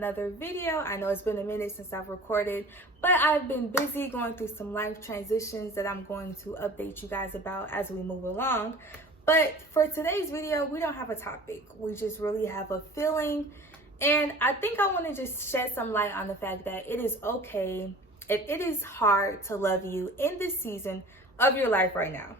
another video. I know it's been a minute since I've recorded, but I've been busy going through some life transitions that I'm going to update you guys about as we move along. But for today's video, we don't have a topic. We just really have a feeling. And I think I want to just shed some light on the fact that it is okay if it is hard to love you in this season of your life right now.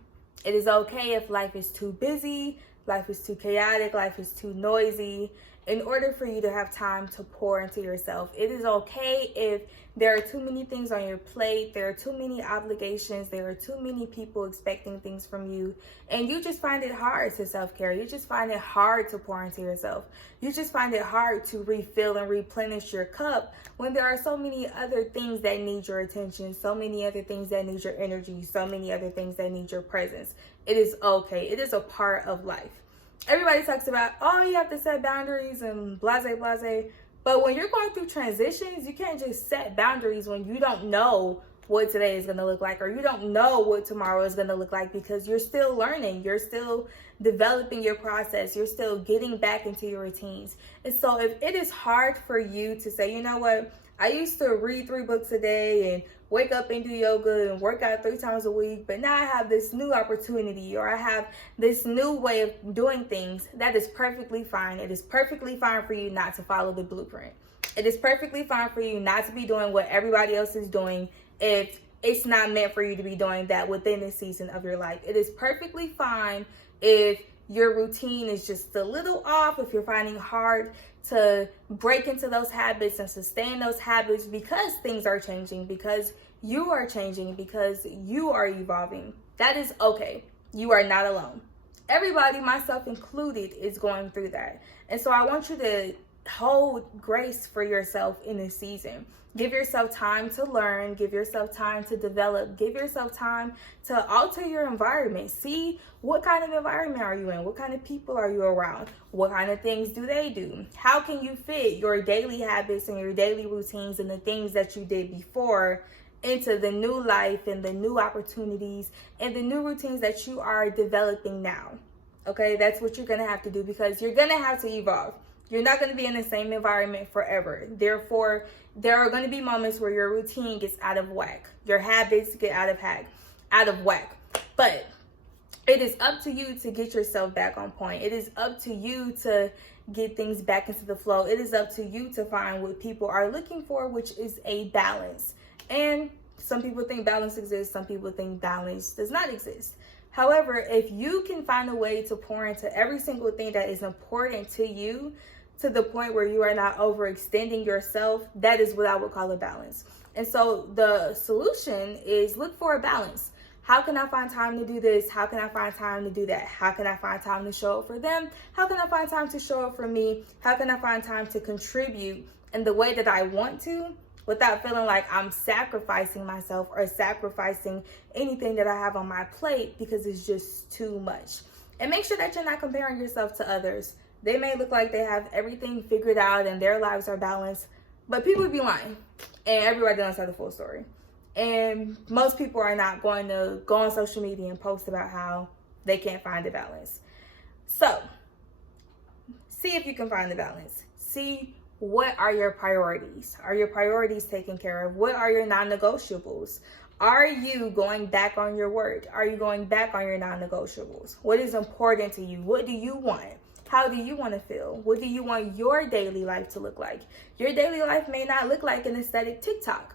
It is okay if life is too busy, life is too chaotic, life is too noisy, in order for you to have time to pour into yourself. It is okay if there are too many things on your plate, there are too many obligations, there are too many people expecting things from you, and you just find it hard to self-care. You just find it hard to pour into yourself. You just find it hard to refill and replenish your cup when there are so many other things that need your attention, so many other things that need your energy, so many other things that need your presence. It is okay. It is a part of life. Everybody talks about, oh, you have to set boundaries and blase, blase. But when you're going through transitions, you can't just set boundaries when you don't know what today is going to look like, or you don't know what tomorrow is going to look like, because you're still learning. You're still developing your process. You're still getting back into your routines. And so if it is hard for you to say, you know what, I used to read 3 books a day and wake up and do yoga and work out 3 times a week, but now I have this new opportunity, or I have this new way of doing things, that is perfectly fine. It is perfectly fine for you not to follow the blueprint. It is perfectly fine for you not to be doing what everybody else is doing if it's not meant for you to be doing that within this season of your life. It is perfectly fine if your routine is just a little off, if you're finding hard to break into those habits and sustain those habits because things are changing, because you are changing, because you are evolving. That is okay. You are not alone. Everybody, myself included, is going through that. And so I want you to hold grace for yourself in this season. Give yourself time to learn, give yourself time to develop, give yourself time to alter your environment. See what kind of environment are you in? What kind of people are you around? What kind of things do they do? How can you fit your daily habits and your daily routines and the things that you did before into the new life and the new opportunities and the new routines that you are developing now? Okay, that's what you're going to have to do, because you're going to have to evolve. You're not going to be in the same environment forever. Therefore, there are going to be moments where your routine gets out of whack. Your habits get out of whack. But it is up to you to get yourself back on point. It is up to you to get things back into the flow. It is up to you to find what people are looking for, which is a balance. And some people think balance exists. Some people think balance does not exist. However, if you can find a way to pour into every single thing that is important to you, to the point where you are not overextending yourself, that is what I would call a balance. And so the solution is look for a balance. How can I find time to do this? How can I find time to do that? How can I find time to show up for them? How can I find time to show up for me? How can I find time to contribute in the way that I want to, without feeling like I'm sacrificing myself or sacrificing anything that I have on my plate because it's just too much? And make sure that you're not comparing yourself to others. They may look like they have everything figured out and their lives are balanced, but people would be lying, and everybody doesn't have the full story. And most people are not going to go on social media and post about how they can't find a balance. So see if you can find the balance. See, what are your priorities? Are your priorities taken care of? What are your non-negotiables? Are you going back on your word? Are you going back on your non-negotiables? What is important to you? What do you want? How do you want to feel? What do you want your daily life to look like? Your daily life may not look like an aesthetic TikTok,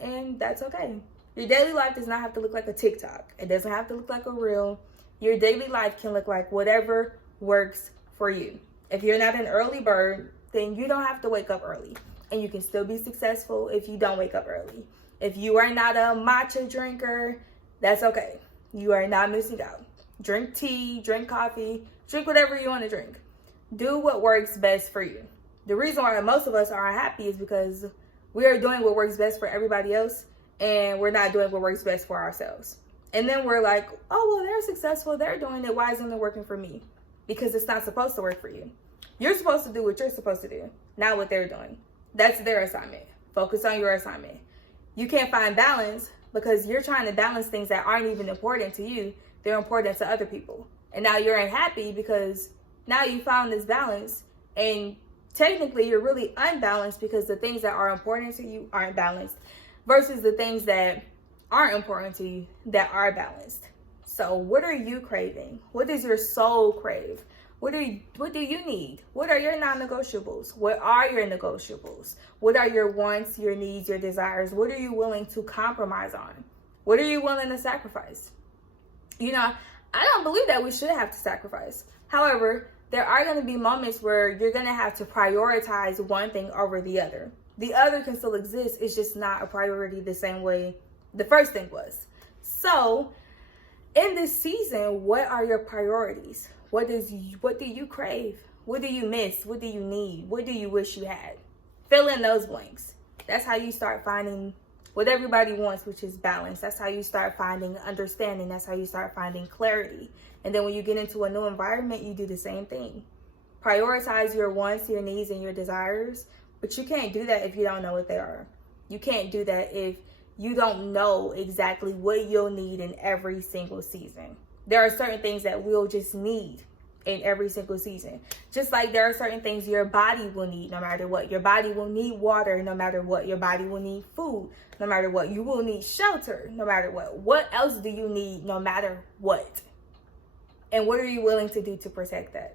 and that's okay. Your daily life does not have to look like a TikTok. It doesn't have to look like a reel. Your daily life can look like whatever works for you. If you're not an early bird, then you don't have to wake up early, and you can still be successful if you don't wake up early. If you are not a matcha drinker, that's okay. You are not missing out. Drink tea, drink coffee, drink whatever you want to drink. Do what works best for you. The reason why most of us are unhappy is because we are doing what works best for everybody else, and we're not doing what works best for ourselves. And then we're like, oh, well, they're successful. They're doing it. Why isn't it working for me? Because it's not supposed to work for you. You're supposed to do what you're supposed to do, not what they're doing. That's their assignment. Focus on your assignment. You can't find balance because you're trying to balance things that aren't even important to you. They're important to other people. And now you're unhappy because now you found this balance and technically you're really unbalanced because the things that are important to you aren't balanced versus the things that aren't important to you that are balanced. So what are you craving? What does your soul crave? What do you need? What are your non-negotiables? What are your negotiables? What are your wants, your needs, your desires? What are you willing to compromise on? What are you willing to sacrifice? You know, I don't believe that we should have to sacrifice. However, there are going to be moments where you're going to have to prioritize one thing over the other. The other can still exist. It's just not a priority the same way the first thing was. So in this season, what are your priorities? What do you crave? What do you miss? What do you need? What do you wish you had? Fill in those blanks. That's how you start finding what everybody wants, which is balance. That's how you start finding understanding. That's how you start finding clarity. And then when you get into a new environment, you do the same thing. Prioritize your wants, your needs, and your desires. But you can't do that if you don't know what they are. You can't do that if you don't know exactly what you'll need in every single season. There are certain things that we'll just need in every single season. Just like there are certain things your body will need no matter what. Your body will need water no matter what. Your body will need food no matter what. You will need shelter no matter what. What else do you need no matter what? And what are you willing to do to protect that?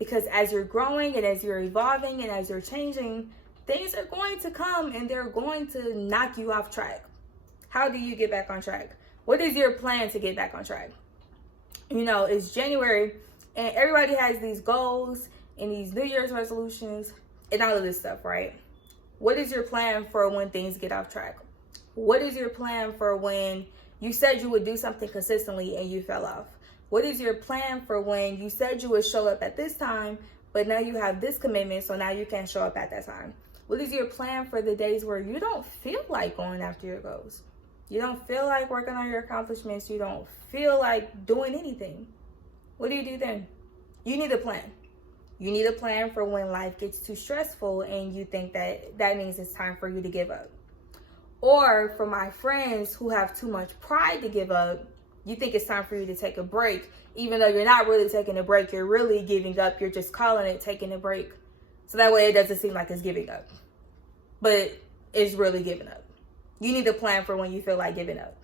Because as you're growing and as you're evolving and as you're changing, things are going to come and they're going to knock you off track. How do you get back on track? What is your plan to get back on track? You know, it's January and everybody has these goals and these New Year's resolutions and all of this stuff, right? What is your plan for when things get off track? What is your plan for when you said you would do something consistently and you fell off? What is your plan for when you said you would show up at this time, but now you have this commitment, so now you can't show up at that time? What is your plan for the days where you don't feel like going after your goals? You don't feel like working on your accomplishments. You don't feel like doing anything. What do you do then? You need a plan. You need a plan for when life gets too stressful and you think that means it's time for you to give up. Or for my friends who have too much pride to give up, you think it's time for you to take a break. Even though you're not really taking a break, you're really giving up. You're just calling it taking a break. So that way it doesn't seem like it's giving up. But it's really giving up. You need a plan for when you feel like giving up.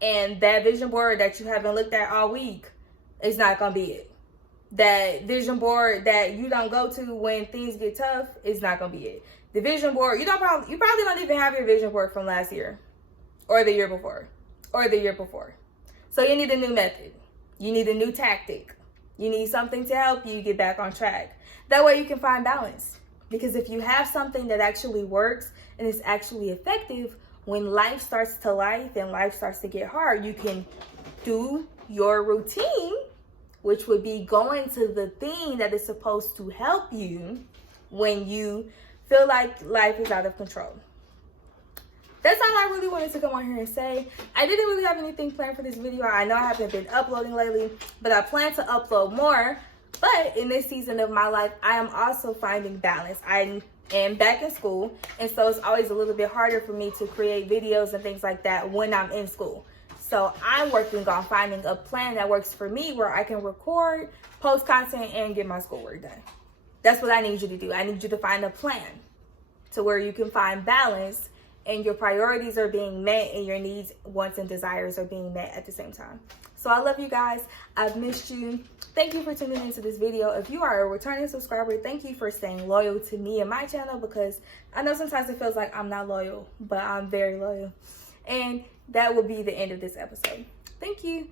And that vision board that you haven't looked at all week is not going to be it. That vision board that you don't go to when things get tough is not going to be it. The vision board, you probably don't even have your vision board from last year or the year before or the year before. So you need a new method. You need a new tactic. You need something to help you get back on track. That way you can find balance. Because if you have something that actually works and is actually effective, when life starts to life and life starts to get hard, you can do your routine, which would be going to the thing that is supposed to help you when you feel like life is out of control. That's all I really wanted to come on here and say. I didn't really have anything planned for this video. I know I haven't been uploading lately, but I plan to upload more. But in this season of my life, I am also finding balance. I am back in school, and so it's always a little bit harder for me to create videos and things like that when I'm in school. So I'm working on finding a plan that works for me where I can record, post content, and get my schoolwork done. That's what I need you to do. I need you to find a plan to where you can find balance and your priorities are being met and your needs, wants, and desires are being met at the same time. So I love you guys. I've missed you. Thank you for tuning into this video. If you are a returning subscriber, thank you for staying loyal to me and my channel, because I know sometimes it feels like I'm not loyal, but I'm very loyal. And that will be the end of this episode. Thank you.